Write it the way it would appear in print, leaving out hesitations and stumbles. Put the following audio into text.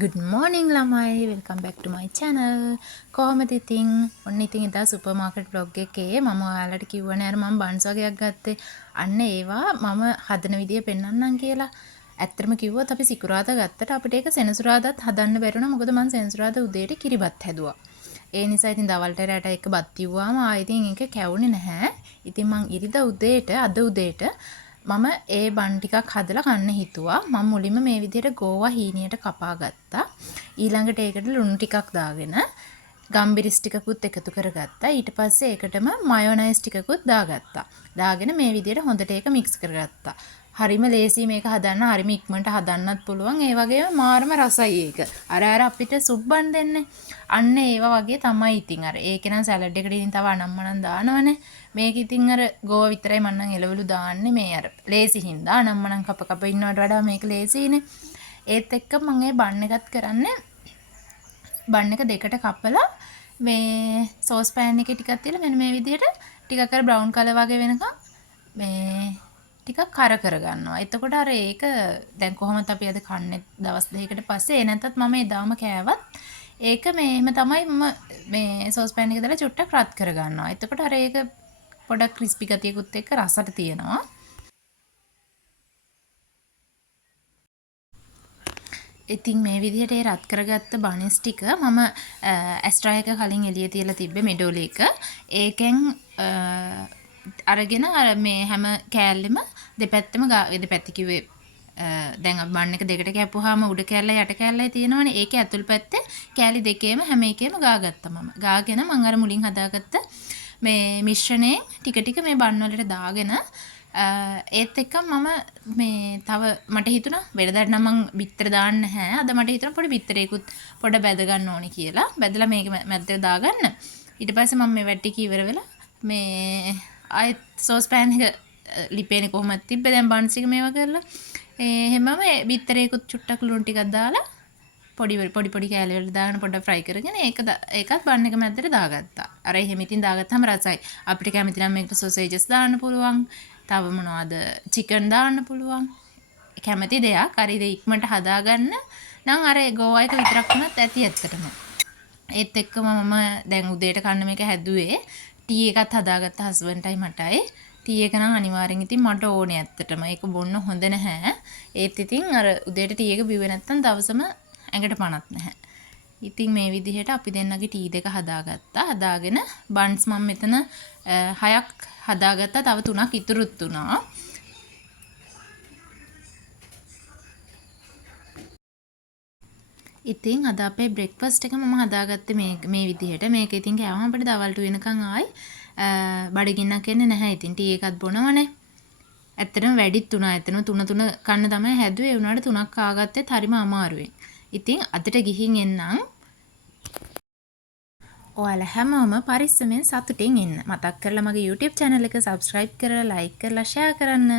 Good morning ළමයි welcome back to my channel. කොහොමද ඉතින්? ඔන්න ඉතින් ඉදා සුපර් මාකට් vlog එකේ මම ඔයාලට කිව්වනේ අර මම බන්ස් වගේක් ගත්තේ. අන්න ඒවා මම හදන විදිය පෙන්වන්නම් කියලා. ඇත්තටම කිව්වොත් අපි සිකුරාදා ගත්තට අපිට ඒක සෙනසුරාදාත් හදන්න බැරි වුණා. මොකද මම සෙනසුරාදා උදේට කිරිබත් හැදුවා. ඒ නිසා ඉතින් දවල්ට රැට එක බත් තිව්වාම ආයෙත් ඒක කැවුනේ නැහැ. ඉතින් මං ඉරිදා උදේට අද උදේට මම ඒ බන් ටිකක් හදලා කන්න හිතුවා. මම මුලින්ම මේ විදිහට ගෝවා හීනියට කපා ගත්තා. ඊළඟට ඒකට ලුණු ටිකක් දාගෙන ගම්බිරිස් ටිකකුත් එකතු කරගත්තා. ඊට පස්සේ ඒකටම මයොනයිස් ටිකකුත් දාගත්තා. දාගෙන මේ විදිහට හොඳට ඒක මික්ස් කරගත්තා. හරිම ලේසි මේක හදන්න. හරිම ඉක්මනට හදන්නත් පුළුවන්. ඒ වගේම මාරම රසයි ඒක. අර අපිට සුබ්බන් දෙන්නේ. අන්න ඒවා වගේ තමයි ඉතින් අර. ඒකේ නම් සැලඩ් එකට ඉතින් තව අනම්මනම් දානවනේ. මේක ඉතින් අර ගෝවා විතරයි මම නම් එළවලු දාන්නේ මේ අර ලේසි හින්දා අනම්මනම් කප කප ඉන්නවට වඩා මේක ලේසියිනේ. ඒත් එක්ක මම ඒ බන් එකත් කරන්නේ බන් එක දෙකට කපලා මේ සෝස් පෑන් එකේ ටිකක් තියලා මෙන්න මේ විදිහට ටිකක් අර බ්‍රවුන් කලර් වගේ වෙනකම් මේ ටිකක් කර කරගන්නවා. එතකොට අර ඒක දැන් කොහොමද අපි අද කන්නේ දවස් දෙකකට පස්සේ ඒ නැත්තත් මම එදාම කෑවත් ඒක මේම තමයි මම මේ සෝස් පෑන් එක දාලා චුට්ටක් රත් කරගන්නවා. එතකොට අර ඒක පොඩක් ක්‍රිස්පි ගතියකුත් එක්ක රසට තියෙනවා. ඉතින් මේ විදිහට ඒ රත් කරගත්ත බනිස් ටික මම ඇස්ට්‍රා එක කලින් එළිය තියලා තිබ්බේ මෙඩෝලි එක. ඒකෙන් අරගෙන අර මේ හැම කෑල්ලෙම දෙපැත්තම දෙපැත්ත කිව්වේ දැන් බන් එක දෙකට කැපුවාම උඩ කෑල්ලයි යට කෑල්ලයි තියෙනවනේ. ඒකේ ඇතුල් පැත්තේ කෑලි දෙකේම හැම එකේම ගාගත්තා මම. ගාගෙන මම අර මුලින් හදාගත්ත මේ මිශ්‍රණේ ටික ටික මේ බන් වලට දාගෙන ඒත් එක්ක මම මේ තව මට හිතුණා වෙනදාට නම් මං බිත්තර දාන්න නැහැ. අද මට හිතුණා පොඩි බිත්තරේකුත් පොඩ බැද ගන්න ඕනේ කියලා. බැදලා මේක මැද්දට දාගන්න. ඊට පස්සේ මම මේ වැට්ටි ඉවර වෙලා මේ ආයෙත් සෝස් පෑන් එක ලිපේනේ කොහොමද තිබ්බේ දැන් බන්ස් එක මේවා කරලා. එහෙමම බිත්තරේකුත් චුට්ටක් ලුණු ටිකක් දාලා පොඩි කෑලි වලට දාගෙන පොඩ්ඩක් ෆ්‍රයි කරගෙන ඒකත් බන් එක මැද්දට දාගත්තා. අර එහෙම ඉතින් දාගත්තාම රසයි. අපිට කැමති නම් මේකට සොසේජස් දාන්න පුළුවන්. තව මොනවද චිකන් දාන්න පුළුවන්. කැමති දෙයක්. හරි ඉතින් ඉක්මනට හදාගන්න නම් අර ගෝවා එක විතරක් වුණත් ඇති ඇත්තටම. ඒත් එක්කම මම දැන් උදේට කන්න මේක හැදුවේ. ටී එකත් හදාගත්ත හස්බන්ඩ්ටයි මටයි. ටී එක නම් අනිවාර්යෙන් ඉතින් මට ඕනේ ඇත්තටම. ඒක බොන්න හොඳ නැහැ. ඒත් ඉතින් අර උදේට ටී එක බිව්වේ නැත්තම් දවසම ඇඟට පණක් නැහැ. ඉතින් මේ විදිහට අපි දෙන්නගේ ටී දෙක හදාගත්තා. හදාගෙන බන්ස් මම මෙතන 6ක් හදාගත්තා. තව 3ක් ඉතුරුත් වුණා. ඉතින් අද අපේ බ්‍රෙක්ෆාස්ට් එක මම හදාගත්තේ මේ විදිහට. මේක ඉතින් කෑවම අපිට දවල්ට වෙනකන් ආයි බඩගින්නක් එන්නේ නැහැ. ඉතින් ටී එකත් බොනවනේ. ඇත්තටම වැඩිත් වුණා. ඇත්තටම 3 කන්න තමයි හැදුවේ. ඒ වුණාට 3ක් කාගත්තෙත් හරිම අමාරුවෙන්. ඉතින් අදට ගිහින් එන්නම්. ඔයාලා හැමෝම පරිස්සමෙන් සතුටින් ඉන්න. මතක් කරලා මගේ YouTube channel එක subscribe කරලා like කරලා share කරන්න.